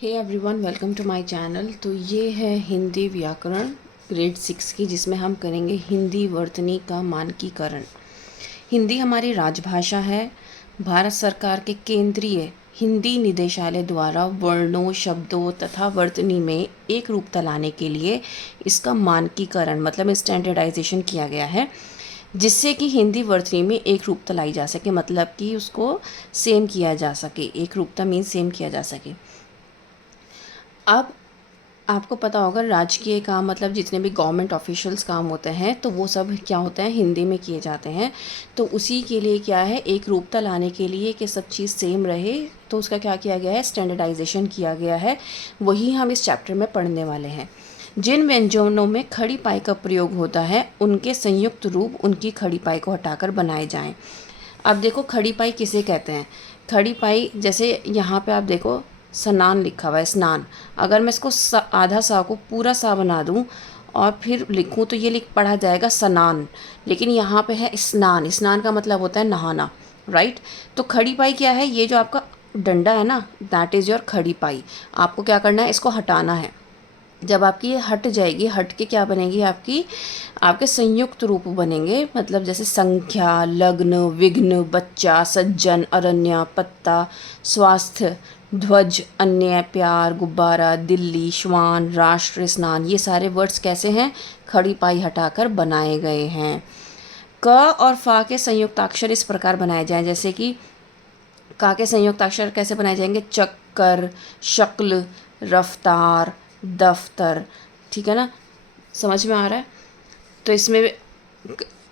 Hey everyone, welcome to my channel. तो ये है हिंदी व्याकरण ग्रेड 6 की, जिसमें हम करेंगे हिंदी वर्तनी का मानकीकरण। हिंदी हमारी राजभाषा है। भारत सरकार के केंद्रीय हिंदी निदेशालय द्वारा वर्णों, शब्दों तथा वर्तनी में एक रूपता लाने के लिए इसका मानकीकरण मतलब स्टैंडर्डाइजेशन किया गया है, जिससे कि हिंदी वर्तनी में एक रूपता लाई जा सके, मतलब कि उसको सेम किया जा सके। एक रूपता मीन्स सेम किया जा सके। अब आपको पता होगा, राजकीय काम मतलब जितने भी गवर्नमेंट ऑफिशियल्स काम होते हैं तो वो सब क्या होता है, हिंदी में किए जाते हैं। तो उसी के लिए क्या है, एक रूपता लाने के लिए कि सब चीज़ सेम रहे, तो उसका क्या किया गया है, स्टैंडर्डाइजेशन किया गया है। वही हम इस चैप्टर में पढ़ने वाले हैं। जिन व्यंजनों में खड़ी पाई का प्रयोग होता है उनके संयुक्त रूप उनकी खड़ी पाई को हटाकर बनाए जाएं। अब देखो, खड़ी पाई किसे कहते हैं। खड़ी पाई, जैसे यहाँ पे आप देखो स्नान लिखा हुआ है, स्नान। अगर मैं इसको आधा सा को पूरा सा बना दूँ और फिर लिखूँ तो ये लिख पढ़ा जाएगा स्नान, लेकिन यहाँ पे है स्नान। स्नान का मतलब होता है नहाना, राइट। तो खड़ी पाई क्या है, ये जो आपका डंडा है ना, दैट इज़ योर खड़ी पाई। आपको क्या करना है, इसको हटाना है। जब आपकी ये हट जाएगी, हट के क्या बनेगी, आपके संयुक्त रूप बनेंगे, मतलब जैसे संख्या, लग्न, विघ्न, बच्चा, सज्जन, अरण्य, पत्ता, स्वास्थ्य, ध्वज, अन्य, प्यार, गुब्बारा, दिल्ली, श्वान, राष्ट्र, स्नान। ये सारे वर्ड्स कैसे हैं, खड़ी पाई हटाकर बनाए गए हैं। क और फा के संयुक्ताक्षर इस प्रकार बनाए जाएं, जैसे कि का के संयुक्ताक्षर कैसे बनाए जाएंगे, चक्कर, शक्ल, रफ्तार, दफ्तर। ठीक है ना, समझ में आ रहा है। तो इसमें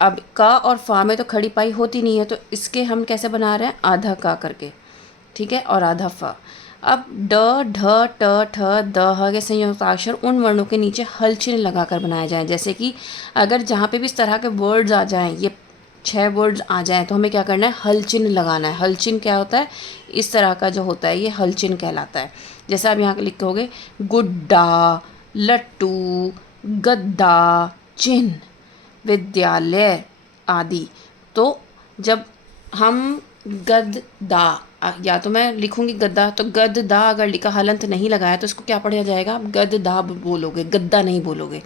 अब का और फा में तो खड़ी पाई होती नहीं है, तो इसके हम कैसे बना रहे हैं, आधा का करके, ठीक है, और आधा फा। अब ड, ढ, ट, ठ, द, ह के संयुक्ताक्षर उन वर्णों के नीचे हल चिन्ह लगाकर बनाया जाए। जैसे कि अगर जहाँ पे भी इस तरह के वर्ड्स आ जाएं, ये 6 वर्ड्स आ जाएं, तो हमें क्या करना है, हल चिन्ह लगाना है। हल चिन्ह क्या होता है, इस तरह का जो होता है ये हल चिन्ह कहलाता है। जैसे आप यहाँ लिखोगे गुड्डा, लट्टू, गद्दा, चिन्ह, विद्यालय आदि। तो जब हम गद्दा, या तो मैं लिखूंगी गद्दा, तो गद्दा अगर लिखा हलंत नहीं लगाया तो इसको क्या पढ़ा जाएगा, आप गद्दा बोलोगे, गद्दा नहीं बोलोगे।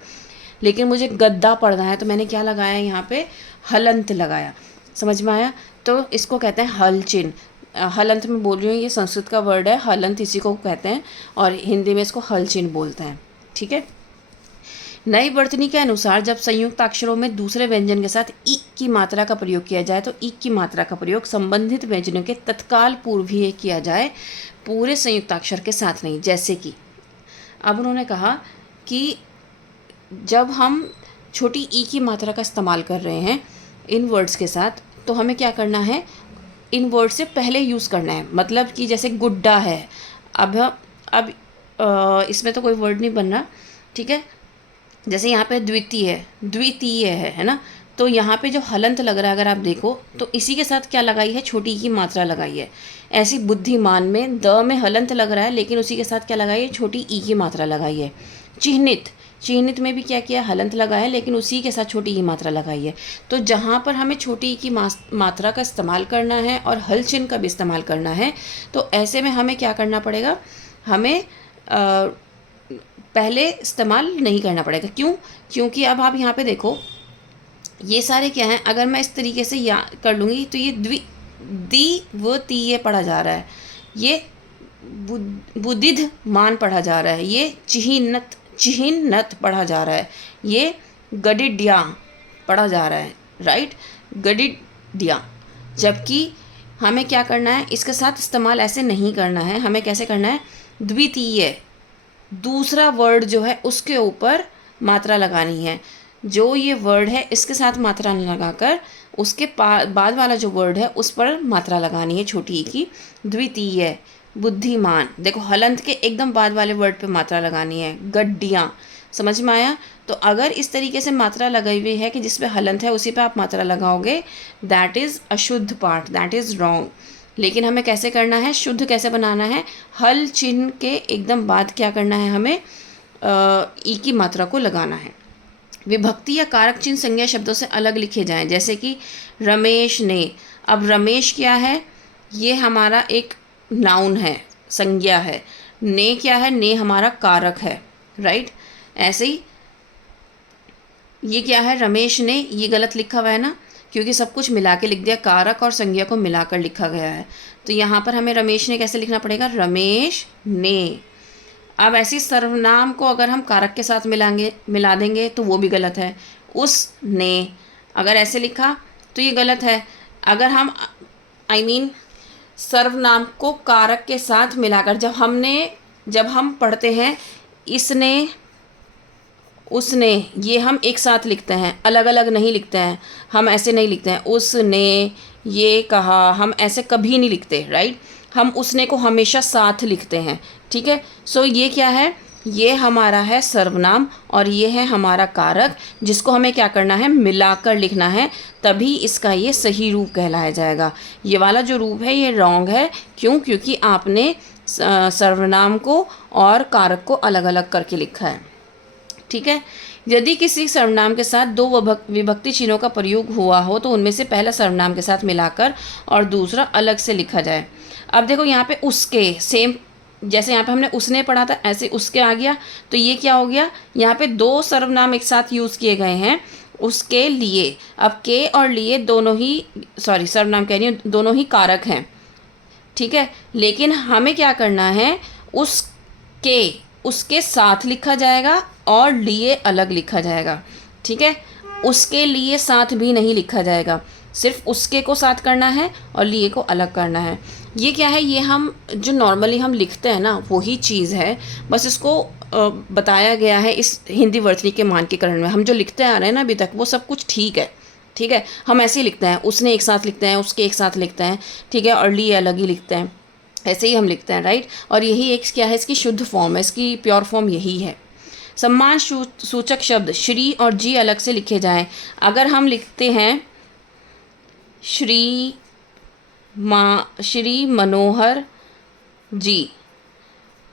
लेकिन मुझे गद्दा पढ़ना है तो मैंने क्या लगाया, यहाँ पे हलंत लगाया। समझ में आया। तो इसको कहते हैं हल चिन्ह। हलंत में बोल रही हूँ, ये संस्कृत का वर्ड है, हलंत इसी को कहते हैं, और हिंदी में इसको हल चिन्ह बोलते हैं। ठीक है। नई वर्तनी के अनुसार जब संयुक्ताक्षरों में दूसरे व्यंजन के साथ ई की मात्रा का प्रयोग किया जाए तो ई की मात्रा का प्रयोग संबंधित व्यंजनों के तत्काल पूर्व ही किया जाए, पूरे संयुक्ताक्षर के साथ नहीं। जैसे कि अब उन्होंने कहा कि जब हम छोटी ई की मात्रा का इस्तेमाल कर रहे हैं इन वर्ड्स के साथ, तो हमें क्या करना है, इन वर्ड से पहले यूज़ करना है। मतलब कि जैसे गुड्डा है, अब इसमें तो कोई वर्ड नहीं बन रहा, ठीक है। जैसे यहाँ पे द्वितीय है ना, तो यहाँ पे जो हलंत लग रहा है, अगर आप देखो तो इसी के साथ क्या लगाई है, छोटी की मात्रा लगाई है। ऐसी बुद्धिमान में द में हलंत लग रहा है, लेकिन उसी के साथ क्या लगाई है, छोटी ई की मात्रा लगाई है। चिह्नित में भी क्या किया, हलंत लगाया है, लेकिन उसी के साथ छोटी ई मात्रा लगाई है। तो जहाँ पर हमें छोटी ई की मात्रा का इस्तेमाल करना है और हल चिन्ह का भी इस्तेमाल करना है, तो ऐसे में हमें क्या करना पड़ेगा, हमें पहले इस्तेमाल नहीं करना पड़ेगा। क्यों, क्योंकि अब आप यहाँ पे देखो, ये सारे क्या हैं, अगर मैं इस तरीके से या कर लूँगी तो ये द्वितीय पढ़ा जा रहा है, ये बुद्धिध मान पढ़ा जा रहा है, ये चिहिन्नत पढ़ा जा रहा है, ये गडिड्या पढ़ा जा रहा है, राइट, गडिड्या। जबकि हमें क्या करना है, इसके साथ इस्तेमाल ऐसे नहीं करना है, हमें कैसे करना है, द्वितीय दूसरा वर्ड जो है उसके ऊपर मात्रा लगानी है। जो ये वर्ड है इसके साथ मात्रा लगाकर उसके बाद वाला जो वर्ड है उस पर मात्रा लगानी है, छोटी ई की। द्वितीय, बुद्धिमान, देखो हलंत के एकदम बाद वाले वर्ड पे मात्रा लगानी है। गड्डियाँ, समझ में आया। तो अगर इस तरीके से मात्रा लगाई हुई है कि जिस पे हलंत है उसी पे आप मात्रा लगाओगे, दैट इज़ अशुद्ध पाठ, दैट इज़ रॉन्ग। लेकिन हमें कैसे करना है, शुद्ध कैसे बनाना है, हल चिन्ह के एकदम बाद क्या करना है, हमें ई की मात्रा को लगाना है। विभक्ति या कारक चिन्ह संज्ञा शब्दों से अलग लिखे जाएं, जैसे कि रमेश ने। अब रमेश क्या है, ये हमारा एक नाउन है, संज्ञा है। ने क्या है, ने हमारा कारक है, राइट। ऐसे ही ये क्या है, रमेश ने, ये गलत लिखा हुआ है ना, क्योंकि सब कुछ मिला के लिख दिया, कारक और संज्ञा को मिलाकर लिखा गया है। तो यहाँ पर हमें रमेश ने कैसे लिखना पड़ेगा, रमेश ने। अब ऐसे सर्वनाम को अगर हम कारक के साथ मिला देंगे तो वो भी गलत है। उसने अगर ऐसे लिखा तो ये गलत है। अगर हम सर्वनाम को कारक के साथ मिलाकर जब हम पढ़ते हैं इसने, उसने, ये हम एक साथ लिखते हैं, अलग अलग नहीं लिखते हैं। हम ऐसे नहीं लिखते हैं उसने ये कहा, हम ऐसे कभी नहीं लिखते, राइट। हम उसने को हमेशा साथ लिखते हैं, ठीक है। सो ये क्या है, ये हमारा है सर्वनाम और ये है हमारा कारक, जिसको हमें क्या करना है, मिलाकर लिखना है, तभी इसका ये सही रूप कहलाया जाएगा। ये वाला जो रूप है ये रॉन्ग है। क्यों? क्योंकि आपने सर्वनाम को और कारक को अलग अलग करके लिखा है, ठीक है। यदि किसी सर्वनाम के साथ दो विभक्ति चिन्हों का प्रयोग हुआ हो तो उनमें से पहला सर्वनाम के साथ मिलाकर और दूसरा अलग से लिखा जाए। अब देखो यहाँ पे उसके, सेम जैसे यहाँ पे हमने उसने पढ़ा था ऐसे उसके आ गया। तो ये क्या हो गया, यहाँ पे दो सर्वनाम एक साथ यूज़ किए गए हैं, उसके लिए। अब के और लिए दोनों ही, सर्वनाम कह रही हूँ, दोनों ही कारक हैं, ठीक है। लेकिन हमें क्या करना है, उसके साथ लिखा जाएगा और लिए अलग लिखा जाएगा, ठीक है। उसके लिए साथ भी नहीं लिखा जाएगा, सिर्फ उसके को साथ करना है और लिए को अलग करना है। ये क्या है, ये हम जो नॉर्मली हम लिखते हैं ना वही चीज़ है, बस इसको बताया गया है इस हिंदी वर्तनी के मानकीकरण में। हम जो लिखते आ रहे हैं ना अभी तक वो सब कुछ ठीक है, ठीक है। हम ऐसे ही लिखते हैं, उसने एक साथ लिखते हैं, उसके एक साथ लिखते हैं, ठीक है, और लिए अलग ही लिखते हैं, ऐसे ही हम लिखते हैं, राइट। और यही एक क्या है, इसकी शुद्ध फॉर्म है, इसकी प्योर फॉर्म यही है। सम्मान सूचक शब्द श्री और जी अलग से लिखे जाएं। अगर हम लिखते हैं श्री मनोहर जी,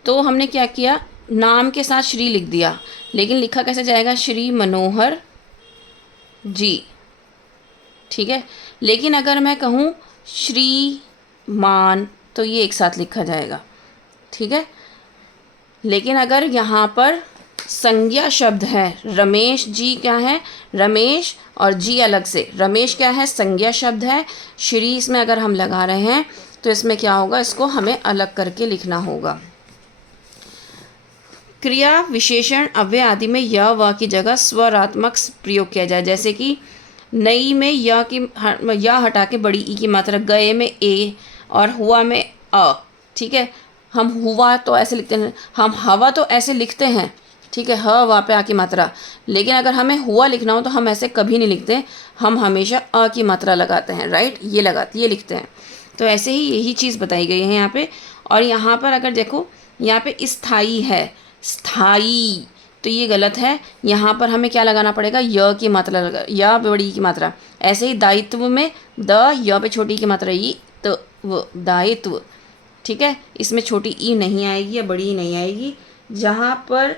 तो हमने क्या किया, नाम के साथ श्री लिख दिया, लेकिन लिखा कैसे जाएगा, श्री मनोहर जी, ठीक है। लेकिन अगर मैं कहूँ श्रीमान तो ये एक साथ लिखा जाएगा, ठीक है। लेकिन अगर यहाँ पर संज्ञा शब्द है, रमेश जी क्या है, रमेश और जी अलग से, रमेश क्या है, संज्ञा शब्द है, श्री इसमें अगर हम लगा रहे हैं तो इसमें क्या होगा, इसको हमें अलग करके लिखना होगा। क्रिया विशेषण अव्यय आदि में य व की जगह स्वरात्मक प्रयोग किया जाए। जैसे कि नई में या हटा के बड़ी ई की मात्रा, गए में ए और हुआ में अ, ठीक है। हम हुआ तो ऐसे लिखते हैं, हम हवा तो ऐसे लिखते हैं, ठीक है, ह वहाँ पे आ की मात्रा। लेकिन अगर हमें हुआ लिखना हो तो हम ऐसे कभी नहीं लिखते, हम हमेशा अ की मात्रा लगाते हैं, राइट, ये लिखते हैं। तो ऐसे ही यही चीज़ बताई गई है यहाँ पे। और यहाँ पर अगर देखो, यहाँ पे स्थाई है, स्थाई, तो ये गलत है। यहाँ पर हमें क्या लगाना पड़ेगा, य की मात्रा लगा, या बड़ी की मात्रा। ऐसे ही दायित्व में द, य पे छोटी की मात्रा ई, तो वो दायित्व, ठीक है। इसमें छोटी ई नहीं आएगी या बड़ी ई नहीं आएगी। जहाँ पर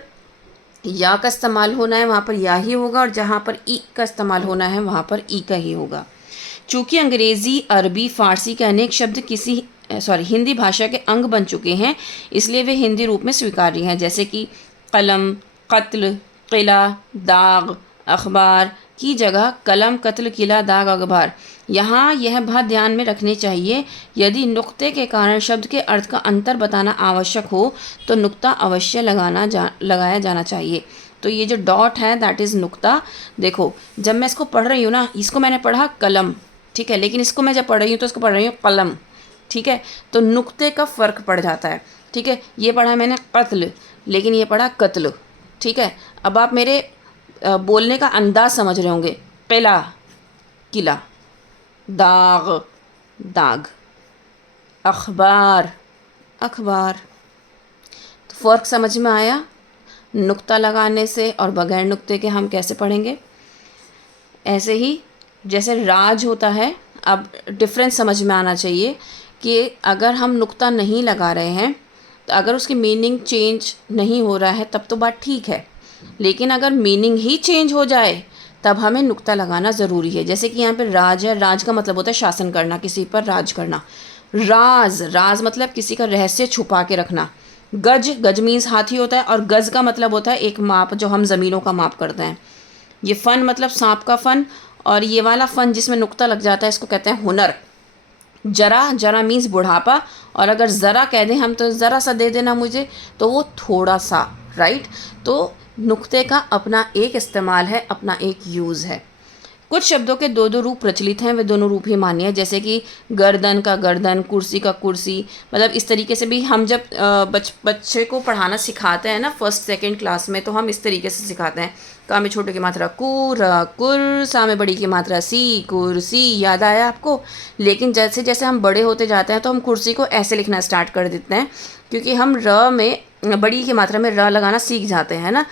या का इस्तेमाल होना है वहाँ पर या ही होगा, और जहाँ पर ई का इस्तेमाल होना है वहाँ पर ई का ही होगा। चूँकि अंग्रेज़ी, अरबी, फ़ारसी के अनेक शब्द हिंदी भाषा के अंग बन चुके हैं, इसलिए वे हिंदी रूप में स्वीकार्य हैं। जैसे कि कलम, कत्ल, किला, दाग, अखबार की जगह कलम, कत्ल, किला, दाग, अखबार। यहाँ यह बात ध्यान में रखनी चाहिए, यदि नुक्ते के कारण शब्द के अर्थ का अंतर बताना आवश्यक हो तो नुक्ता अवश्य लगाया जाना चाहिए। तो ये जो डॉट है दैट इज़ नुक्ता। देखो, जब मैं इसको पढ़ रही हूँ ना, इसको मैंने पढ़ा कलम, ठीक है, लेकिन इसको मैं जब पढ़ रही हूँ तो इसको पढ़ रही हूँ कलम, ठीक है। तो नुक्ते का फ़र्क पड़ जाता है, ठीक है। ये पढ़ा मैंने कत्ल, लेकिन ये पढ़ा कत्ल, ठीक है। अब आप मेरे बोलने का अंदाज़ समझ रहे होंगे, किला, किला, दाग, दाग, अखबार, अखबार। तो फ़र्क समझ में आया, नुक्ता लगाने से और बगैर नुक्ते के हम कैसे पढ़ेंगे। ऐसे ही जैसे राज होता है, अब डिफरेंस समझ में आना चाहिए कि अगर हम नुक्ता नहीं लगा रहे हैं तो अगर उसकी मीनिंग चेंज नहीं हो रहा है तब तो बात ठीक है, लेकिन अगर मीनिंग ही चेंज हो जाए तब हमें नुक्ता लगाना ज़रूरी है। जैसे कि यहाँ पे राज है, राज का मतलब होता है शासन करना, किसी पर राज करना। राज, राज मतलब किसी का रहस्य छुपा के रखना। गज, गज मीन्स हाथी होता है, और गज का मतलब होता है एक माप, जो हम ज़मीनों का माप करते हैं। ये फन मतलब सांप का फन, और ये वाला फन जिसमें नुक्ता लग जाता है इसको कहते हैं हुनर। जरा, जरा मीन्स बुढ़ापा, और अगर ज़रा कह दें हम तो ज़रा सा दे देना मुझे, तो वो थोड़ा सा, राइट। तो नुक्ते का अपना एक इस्तेमाल है, अपना एक यूज़ है। कुछ शब्दों के दो दो रूप प्रचलित हैं, वे दोनों रूप ही मान्य है, जैसे कि गर्दन का गर्दन, कुर्सी का कुर्सी। मतलब इस तरीके से भी हम जब बच्चे को पढ़ाना सिखाते हैं ना फर्स्ट सेकंड क्लास में, तो हम इस तरीके से सिखाते हैं। का में छोटे की मात्रा कु, र कुर, सा में बड़ी की मात्रा सी, कुर्सी। याद आया आपको? लेकिन जैसे जैसे हम बड़े होते जाते हैं तो हम कुर्सी को ऐसे लिखना स्टार्ट कर देते हैं, क्योंकि हम र में बड़ी की मात्रा में र लगाना सीख जाते हैं ना।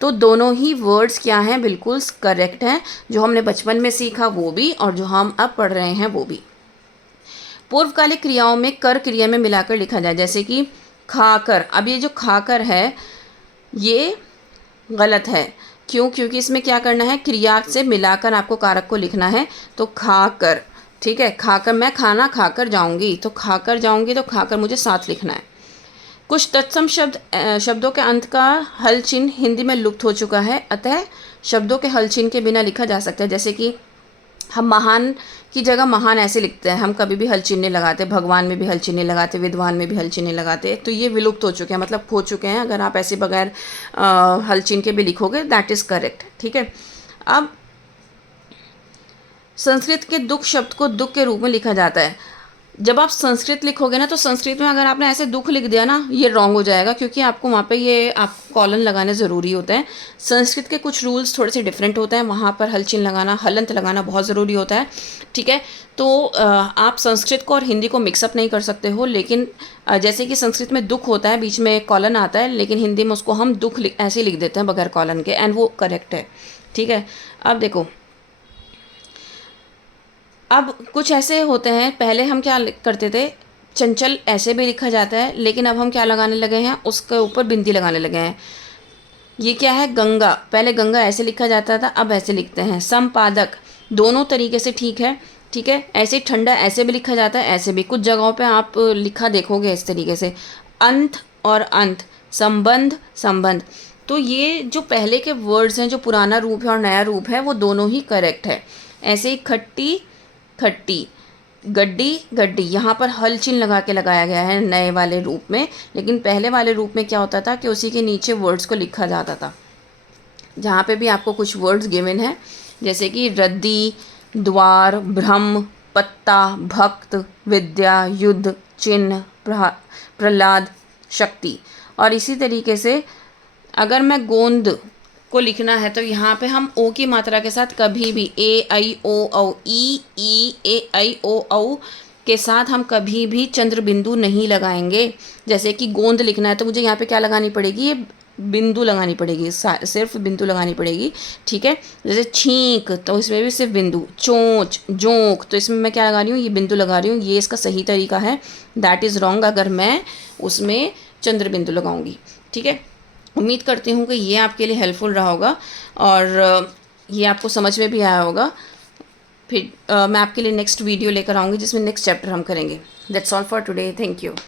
तो दोनों ही वर्ड्स क्या हैं, बिल्कुल करेक्ट हैं। जो हमने बचपन में सीखा वो भी, और जो हम अब पढ़ रहे हैं वो भी। पूर्वकालिक क्रियाओं में कर क्रिया में मिलाकर लिखा जाए, जैसे कि खाकर। अब ये जो खाकर है ये गलत है। क्यों? क्योंकि इसमें क्या करना है, क्रिया से मिलाकर आपको कारक को लिखना है। तो खाकर, ठीक है, खाकर मैं खाना खाकर जाऊंगी, तो खाकर जाऊंगी, तो खाकर मुझे साथ लिखना है। कुछ तत्सम शब्दों के अंत का हल चिन्ह हिंदी में लुप्त हो चुका है, अतः शब्दों के हल चिन्ह के बिना लिखा जा सकता है। जैसे कि हम महान की जगह महान ऐसे लिखते हैं, हम कभी भी हल चिन्ह नहीं लगाते। भगवान में भी हल चिन्ह नहीं लगाते, विद्वान में भी हल चिन्ह नहीं लगाते। तो ये विलुप्त हो चुके हैं, मतलब खो चुके हैं। अगर आप ऐसे बगैर हल चिन्ह के भी लिखोगे, दैट इज़ करेक्ट, ठीक है। अब संस्कृत के दुख शब्द को दुख के रूप में लिखा जाता है। जब आप संस्कृत लिखोगे ना, तो संस्कृत में अगर आपने ऐसे दुख लिख दिया ना, ये रॉन्ग हो जाएगा, क्योंकि आपको वहाँ पे ये आप कॉलन लगाने ज़रूरी होते हैं। संस्कृत के कुछ रूल्स थोड़े से डिफरेंट होते हैं, वहाँ पर हल चिन्ह लगाना, हलंत लगाना बहुत ज़रूरी होता है, ठीक है। तो आप संस्कृत को और हिंदी को मिक्सअप नहीं कर सकते हो। लेकिन जैसे कि संस्कृत में दुख होता है, बीच में कॉलन आता है, लेकिन हिंदी में उसको हम दुख ऐसे लिख देते हैं बगैर कॉलन के, एंड वो करेक्ट है, ठीक है। अब देखो, अब कुछ ऐसे होते हैं, पहले हम क्या करते थे, चंचल ऐसे भी लिखा जाता है, लेकिन अब हम क्या लगाने लगे हैं, उसके ऊपर बिंदी लगाने लगे हैं। ये क्या है, गंगा। पहले गंगा ऐसे लिखा जाता था, अब ऐसे लिखते हैं। संपादक, दोनों तरीके से ठीक है, ठीक है। ऐसे ठंडा ऐसे भी लिखा जाता है, ऐसे भी। कुछ जगहों पे आप लिखा देखोगे इस तरीके से, अंत और अंत, संबंध, संबंध। तो ये जो पहले के वर्ड्स हैं, जो पुराना रूप है और नया रूप है, वो दोनों ही करेक्ट है। ऐसे ही खट्टी, खट्टी, गड्डी, गड्डी, यहाँ पर हल चिन्ह लगा के लगाया गया है नए वाले रूप में। लेकिन पहले वाले रूप में क्या होता था कि उसी के नीचे वर्ड्स को लिखा जाता था। जहाँ पे भी आपको कुछ वर्ड्स गिवन है, जैसे कि रद्दी, द्वार, ब्रह्म, पत्ता, भक्त, विद्या, युद्ध, चिन्ह, प्रहलाद, शक्ति। और इसी तरीके से अगर मैं गोंद को लिखना है, तो यहाँ पे हम ओ की मात्रा के साथ कभी भी ए आई ओ औ, ई ए आई ओ औ के साथ हम कभी भी चंद्र बिंदु नहीं लगाएंगे। जैसे कि गोंद लिखना है, तो मुझे यहाँ पे क्या लगानी पड़ेगी, ये बिंदु लगानी पड़ेगी, सिर्फ बिंदु लगानी पड़ेगी, ठीक है। जैसे छींक, तो इसमें भी सिर्फ बिंदु। चोंच, जोंक, तो इसमें मैं क्या लगा रही हूँ, ये बिंदु लगा रही हूँ। ये इसका सही तरीका है, दैट इज़ रॉन्ग अगर मैं उसमें चंद्र बिंदु लगाऊंगी, ठीक है। उम्मीद करती हूँ कि ये आपके लिए हेल्पफुल रहा होगा, और ये आपको समझ में भी आया होगा। फिर मैं आपके लिए नेक्स्ट वीडियो लेकर आऊँगी, जिसमें नेक्स्ट चैप्टर हम करेंगे। That's all for today, thank you.